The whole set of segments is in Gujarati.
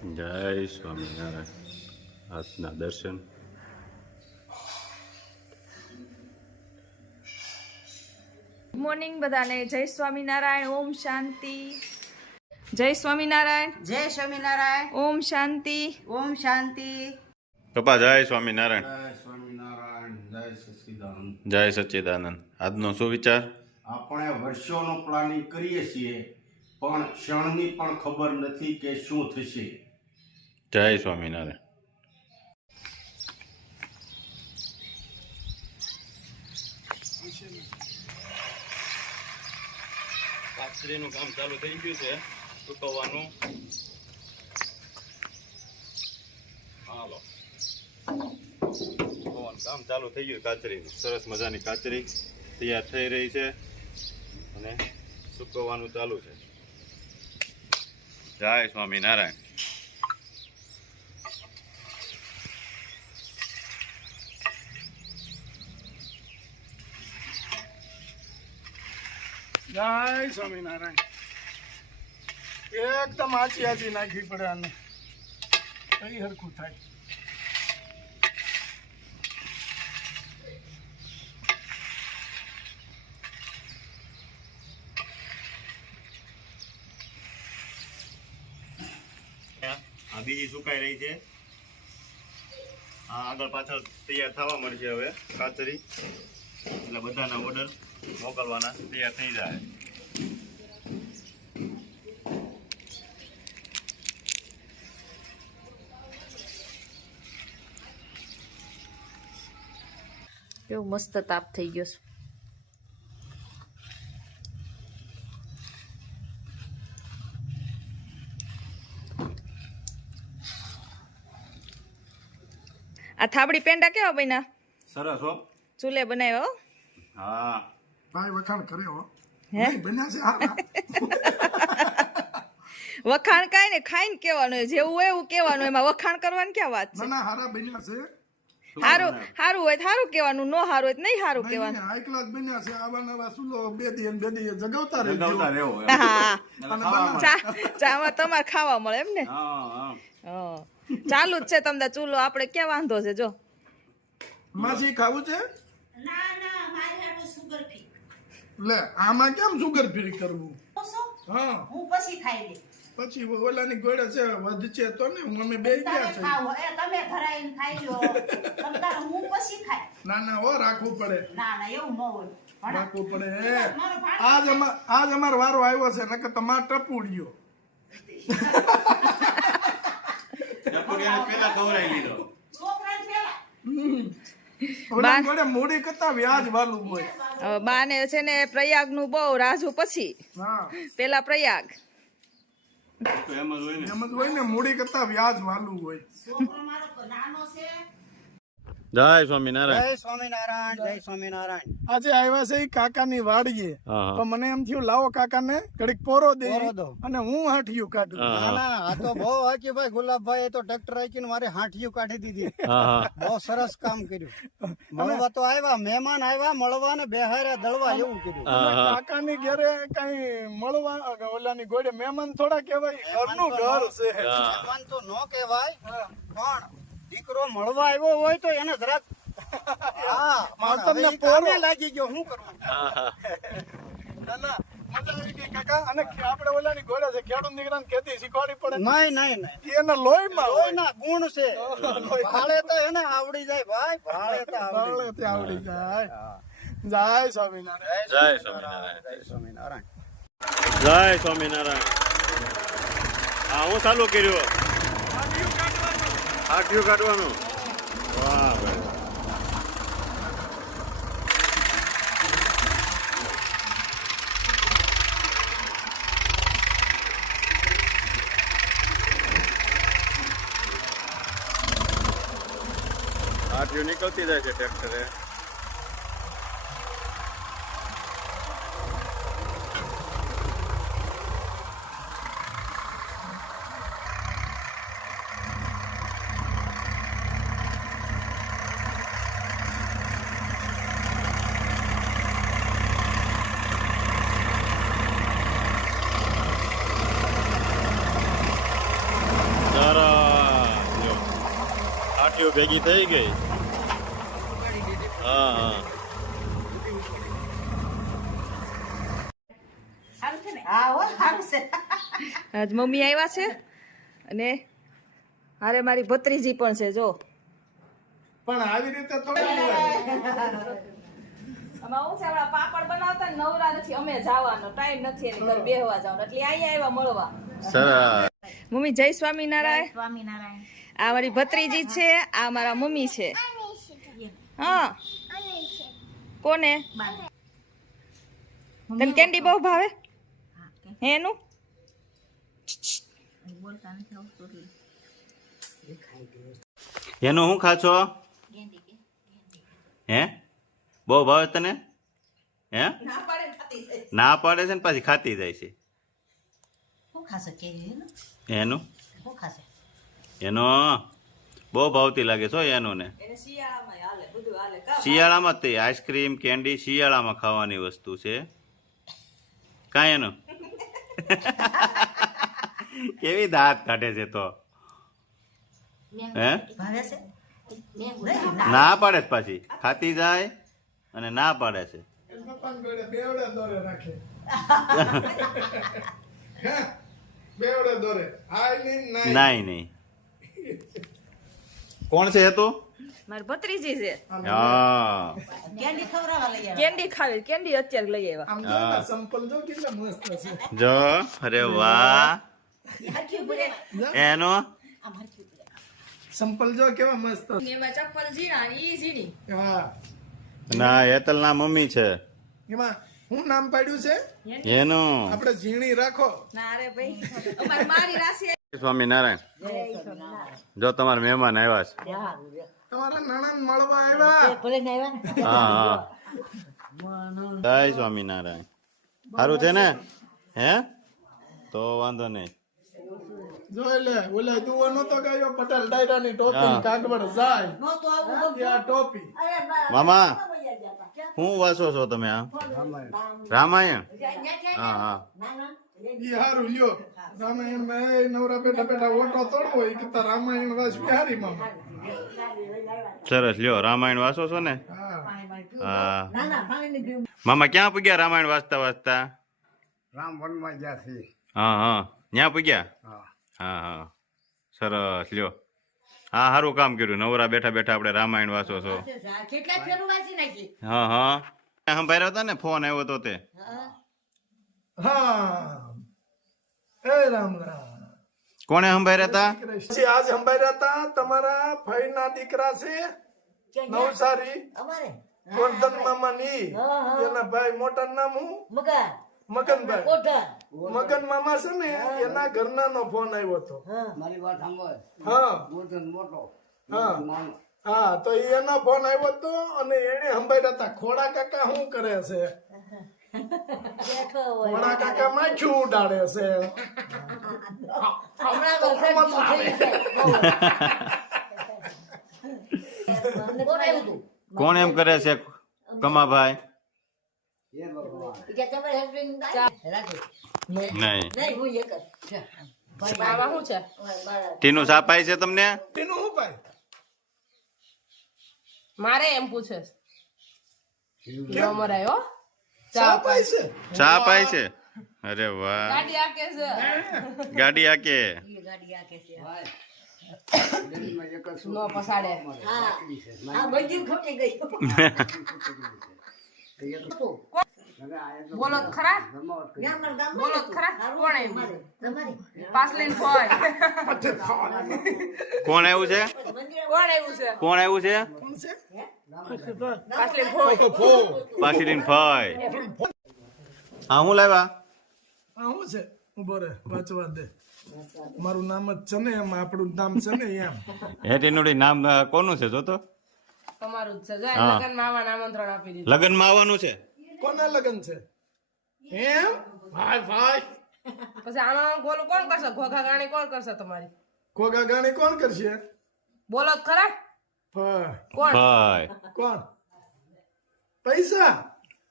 જય સ્વામિનારાયણ. આજના દર્શન. ગુડ મોર્નિંગ બધાને. જય સ્વામિનારાયણ. ઓમ શાંતિ. જય સ્વામિનારાયણ. જય સ્વામિનારાયણ. ઓમ શાંતિ. ઓમ શાંતિ. પપ્પા જય સ્વામિનારાયણ. જય સ્વામિનારાયણ. જય સચ્ચિદાનંદ. જય સચ્ચિદાનંદ. આજનો શું વિચાર? આપણે વર્ષોનો પ્લાનિંગ કરીએ છીએ પણ ક્ષણની પણ ખબર નથી કે શું થશે. જય સ્વામિનારાયણ. કાચરીનું કામ ચાલુ થઈ ગયું છે, સુકવવાનું. હાલો, સુકવવાનું કામ ચાલુ થઈ ગયું. કાચરીનું સરસ મજાની કાચરી તૈયાર થઈ રહી છે અને સુકવવાનું ચાલુ છે. જય સ્વામિનારાયણ. જય સ્વામિનારાયણ. એકદમ આચી આચી નાખવી પડે આને, કઈ હરખું થાય. આ બીજી સુકાઈ રહી છે. આ આગળ પાછળ તૈયાર થવા મળશે હવે કાચરી, એટલે બધાના ઓર્ડર મોકલવાના તૈયાર થઈ જાય. કેવું મસ્ત તાપ થઈ ગયો છે. આ થાબડી પેંડા કેવા બન્યા? સરસ હો. ચૂલે બનાવ્યા હો. હા, ભાઈ વખાણ કરે હો. હે? નહીં, બન્યા છે હારા. વખાણ કાંઈ ને ખાઈને કેવાનું હોય, જેવું હોય એવું કેવાનું, એમાં વખાણ કરવાની ક્યાં વાત છે? ના ના હારા બન્યા છે. સારું સારું હોય તો સારું કેવાનું, નો સારું હોય તો નહીં સારું કેવાનું. હાઈ ક્લાસ બન્યા છે. આવા નવા સુલો બે દી જગાવતા જગાવતા રહેજો. રહેવો એમ. હા, અને બનાવો. ચામાં તમારે ખાવા મળે એમ ને. હા, હા. હા, ચાલુ જ છે તમને ચૂલો, આપણે ક્યાં વાંધો છે? જો માસી ખાવું છે? ના ના, મારી હાટુ સુગર ફી. લે આમાં કેમ સુગર ફ્રી કરવું? હા, હું પછી ખાઈ લે. પછી ઓલાની ગોળે છે વધશે તો ને અમે બે તમે ગયા છે. ખાઓ, તમે ભરાઈને ખાઈ લો. તમતારે હું પછી ખાય. ના ના હો, રાખવું પડે, ના ના, એવું ન હોય. રાખવું પડે. મારો ભાણો આજ અમાર વારો આવ્યો છે, નકર તમાર ટપુડિયો. ટપુડિયાને પહેલા ખવડાવી લીધો. છોકરાને પેલા. ઓલા ગોળે મૂડી કરતા વ્યાજ વાલું હોય. હવે બાને છે ને પ્રયાગનું બહુ, રાજુ પછી, હા, પેલા પ્રયાગ. તો એમ જ હોય ને. એમ જ હોય ને, મૂડી કરતા વ્યાજ વાલું હોય. છોકરો મારો નાનો છે. જય સ્વામિનારાયણ. જય સ્વામિનારાયણ. જય સ્વામિનારાયણ. આજે આવ્યા છે ઈ કાકાની વાડીએ, હા, હા. તો મને એમ થયું લાવો કાકાને ઘડીક પોરો દે પોરો દો. અને હું હાંઠિયું કાઢું. હા, ના ના, આ તો બહુ હાકી ભાઈ ગુલાબભાઈ, એ તો ટ્રેક્ટર હાકીને મારે હાંઠિયું કાઢી દીધી. હા, હા. બહુ સરસ કામ કર્યું. મળવા તો આવ્યા, મહેમાન આવ્યા, મળવા ને બેહાર્યા દળવા એવું કર્યું. અને કાકાની ઘરે કઈ મળવા ઓલાની ગોળે મહેમાન થોડા કહેવાય, ઘરનું ઘર છે. મહેમાન તો ન કહેવાય, પણ દીકરો મળવા આવ્યો હોય તો એને જરાક હા, માવતરને હવે ઈ કામે લાગી ગયો, શું કરવું? ના ના, મજા આવી ગઈ કાકા. અને આપણે ઓલાની ગોળે છે, ખેડૂત દીકરાને ખેતી શીખવાડી પડે. નહીં નહીં નહીં, એના લોહીમાં હોય. કોઈના ગુણ છે. ભાળે તો એને આવડી જાય ભાઈ, ભાળે તો આવડી ભાળે તે આવડી જાય. જય સ્વામિનારાયણ. જય સ્વામિનારાયણ. જાય. જય સ્વામિનારાયણ. જય સ્વામિનારાયણ. હા, હું ચાલુ કર્યું હાથિયું કાઢવાનું. વાહ ભાઈ. હાથિયું નીકળતી જાય છે ટ્રેક્ટરે. જય વીડિયો ભેગી થઈ ગઈ. હા હા સારું છે ને હા હો સારું છે આજ મમ્મી આવ્યા છે અને હારે મારી ભત્રીજી પણ છે જો. પણ આવી રીતે થોડી લેવાય. આમાં હું છે હમણાં પાપડ બનાવતા ને નવરા નથી અમે જવાનો ટાઈમ નથી એની ઘર બેહવા જવાનો એટલે અહીંયા આવ્યા મળવા. સરસ. મમ્મી જય સ્વામિનારાયણ. સ્વામિનારાયણ આ મારી ભત્રીજી છે આ મારા મમ્મી છે. હા કોને તને કેન્ડી બહુ ભાવે હે એનું બોલતા નથી આવતું એનું શું ખા છો? હે બહુ ભાવે તને? હે ના પાડે છે ને પાછી ખાતી જાય છે. શું ખાશે કે એનું શું ખાશે એનો બહુ ભાવતી લાગે છો એનું ને. એને શિયાળામાં હાલે બધું હાલે કા શિયાળામાં તે આઈસ્ક્રીમ કેન્ડી શિયાળામાં ખાવાની વસ્તુ છે. કાંઈ એનું કેવી દાંત કાઢે છે તો. હે ભાવે છે ના પાડે જ પાછી ખાતી જાય અને ના પાડે છે. પપ્પાને ગળે બેવડે દોરે રાખે. હે? બેવડે દોરે હાય નહીં નાય. નાઈ નહીં. કોણ છે એ તો? મારી ભત્રીજી છે. હા કેન્ડી ખવડાવવા લઈ આવ્યા કેન્ડી ખાવી કેન્ડી અત્યારે લઈ આવ્યા. આમ જો ને સંપલ જો કેટલા મસ્ત છે. જો અરે વાહ હરખી ઉભી રહે. એનો આમ હરખી ઉભી રહે. સંપલ જો કેવા મસ્ત છે. એમાં ચપ્પલ ઝીણા ઈ ઝીણી. હા ના હેતલ ના મમ્મી છે એમાં હું નામ પાડ્યું છે એનું. આપણે ઝીણી રાખો. ના રે ભાઈ અમારી મારી રાશિ સ્વામિનારાયણ. જો તમારા મહેમાન આવ્યા છે. તમારા નણંદ મળવા આવ્યા. હા હા જય સ્વામિનારાયણ. સારું છે ને? હે તો વાંધો નહીં. જોઈ લે ઓલા દુવો નતો ગાયો પટેલ ડાયરાની ટોપી હા. કાગવડ જાય નહોતું આવું. એ આ ટોપી મામા શું વાંચો છો તમે? આ રામાયણ? હા હા ઈ હારું લ્યો રામાયણ માં નવરા બેઠા બેઠા ઓટો તોડવો હોય કે રામાયણ વાંચવી હારી મામા. સરસ લ્યો રામાયણ વાંચો છો ને? હા હા મામા ક્યાં પૂગ્યા રામાયણ વાંચતા વાંચતા? રામ વનમાં ગયા છે. હા હા ત્યાં પૂગ્યા? હા હા સરસ લ્યો. હા સારું કામ કર્યું નવરા બેઠા બેઠા આપણે રામાયણ વાંચો છો. કેટલા ફેરું વાંચી નાખી હા હા સંભાળ્યો હતા ને ફોન આવ્યો તો તે. હા એ રામ રામ. કોણે સંભાળ્યા હતા? પછી આજ સંભાળ્યા હતા તમારા ભાઈના દીકરા છે નવસારી અમારે ગોરધન મામા ની એના ભાઈ મોટા નામ હું મગા મગનભાઈ. કોઠા મગન મામા છે ને એના ઘરના નો ફોન આવ્યો હતો. મારી વાત સાંભળ. હા મોટો હા હા તો એનો ફોન આવ્યો હતો અને એને સંભાળ્યા હતા ખોડા કાકા શું કરે છે. બેઠો હોય ખોડા કાકા માખ્યું ઉડાડે છે. હમણાં તો શરદી થઈ જાય. કોણ આવ્યું તું કોણ એમ કરે છે કમાભાઈ? એ ભગવાન. કે તમે હસબન્ડ રાખો નહીં. નહીં હું એક જ બાવા શું છે ટીનું સાપાય છે તમને? તેનું શું ભાઈ મારે એમ પૂછે ન મરાય હો ચા પાય છે. ચા પાય છે? અરે વાહ ગાડી આકે છે ગાડી આકે. એ ગાડી આકે છે દિલ્હીમાં એક જ નો પસાડે હા આ બધી ખોટી ગઈ બોલો તો ખરા ગામમાં ગામ બોલો તો ખરા કોણ આવ્યું તમારે પાસલીન ફોય કોણ આવ્યું છે? કોણ આવ્યું છે કોણ આવ્યું છે? પાસલીન ફોય પાસીલીન ફાય. હા હું લાવ્યા? આ શું છે ઉભો રે વાંચવા દે. મારું નામ જ છે ને એમ આપણું નામ છે ને એમ. હેટીનુડી નામ કોનું છે જોતો? તમારું જ છે જો હા. લગનમાં આવવાનું આમંત્રણ આપી દીધું લગ્નમાં આવવાનું છે? કોના લગ્ન છે એમ ભાઈ ભાઈ પછી આમાં ગોલું કોણ કરશે ઘોઘા ગાણી કોણ કરશે તમારી ખોગા ગાણી કોણ કરશે બોલો તો ખરા ભાઈ કોણ ભાઈ કોણ પૈસા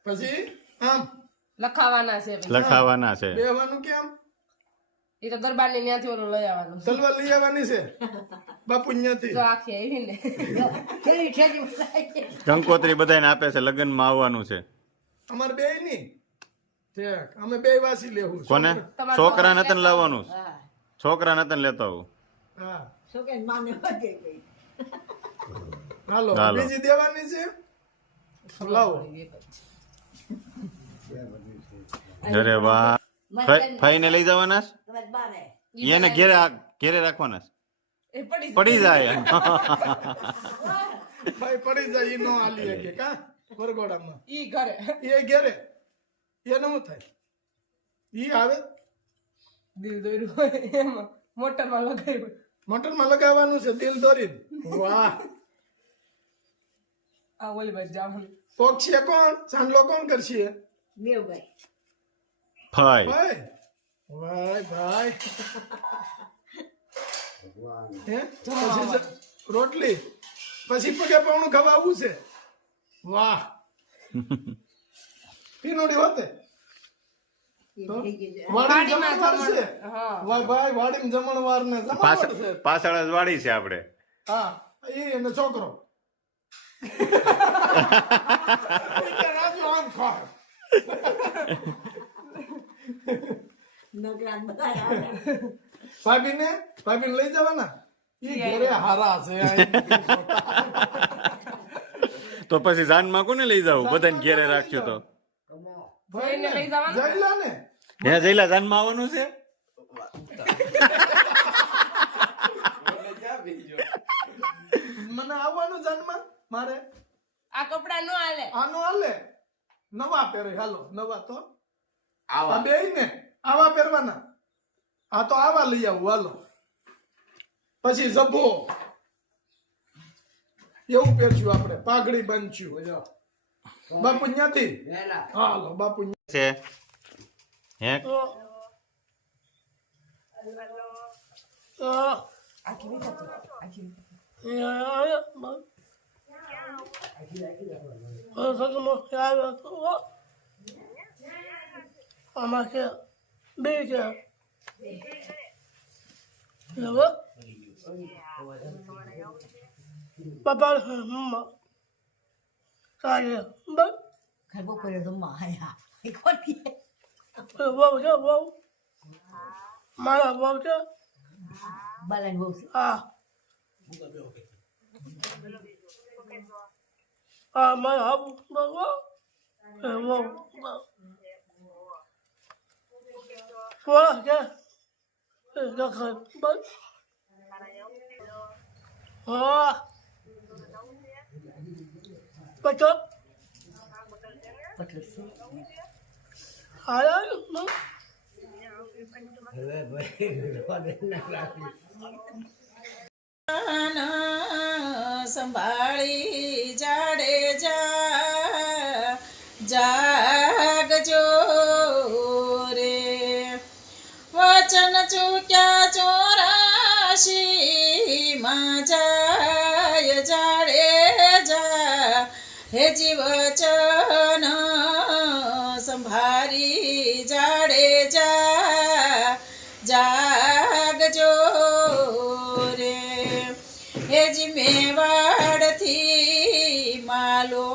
પછી આમ લખાવાના છે પૈસા. લખાવાના છે. બેહવાનું કેમ એ તો દરબારની ત્યાંથી ઓલું લઈ આવવાનું તલવાર લઈ આવવાની છે બાપુ ત્યાંથી. જો આખી આવી ને ઠેરી ઠેરી ઉડાય. કંકોત્રી બધાને આપે છે, લગ્નમાં આવવાનું છે. અમારે બે ની ઠેક અમે બે વાસી લેવું. કોને? છોકરા નતન લાવવાનું છે. હા છોકરા નતન લેતા આવું. હા શું કે માને વધે ગઈ. હાલો હાલો. બીજી દેવાની છે લાવો. અરે વાહ. ફઈને લઈ જવાના છે? તમે બારે એને ઘેરે રાખવાના છે? એ પડી પડી જાય. ભાઈ પડી જાય ઈ નો આલી કે કા વરગોડામાં ઈ ઘરે એ ઘેરે એને શું થાય ઈ આવે દિલ દોર્યું હોય એમાં મોટરમાં લગાવ્યું. મોટરમાં લગાવવાનું છે દિલ દોરી. વાહ આ ઓલી બાજુ જવાનું. પોક્ષીએ કોણ ચાંદલો કોણ કરશે? મેવભાઈ ફાઈ. ભાઈ ભાઈ ભાઈ હે પછી રોટલી પછી પગે પાવણું ખવાવું છે. વાહ પીનોડી હોતે તો વાડીમાં જમણવાર છે. વાહ ભાઈ વાડીમાં જમણવાર ને જમણવાર છે. પાછળ જ વાડી છે આપણે. હા એ એનો છોકરો આમ ખાય નગરાન બધા આવે. ભાભીને લઈ જવાના ઈ ઘરે હારા છે. તો પછી જાનમાં કોને લઈ જાવ? બધાને ઘેરે રાખ્યું તો. ભાઈને લઈ જવાના? જઈલા ને હે જઈલા જાનમાં આવવાનું છે? મને આવવાનું જાનમાં મારે આ કપડા નો હાલે. આનો હાલે નવા પહેરે હાલો નવા તો આવા બે ને આવા પહેરવાના. આ તો આવા લઈ આવું હાલો. પછી જભો એવું પહેરશું આપણે પાઘડી બાંધશું. બાપુ ન્યાથી હાલો બાપુ છે હે ખાઈ બપોરે જમવા આયા. એ કોની? બાલાની બહુ છે. પટલ છે. સંભાળી જાડેજા જાગજો રે વચન ચૂક્યા 84 માં જાય જાડેજા હેજી વચન સંભાળી જાડેજા જાગજો રે હેજી મેવાડથી માલો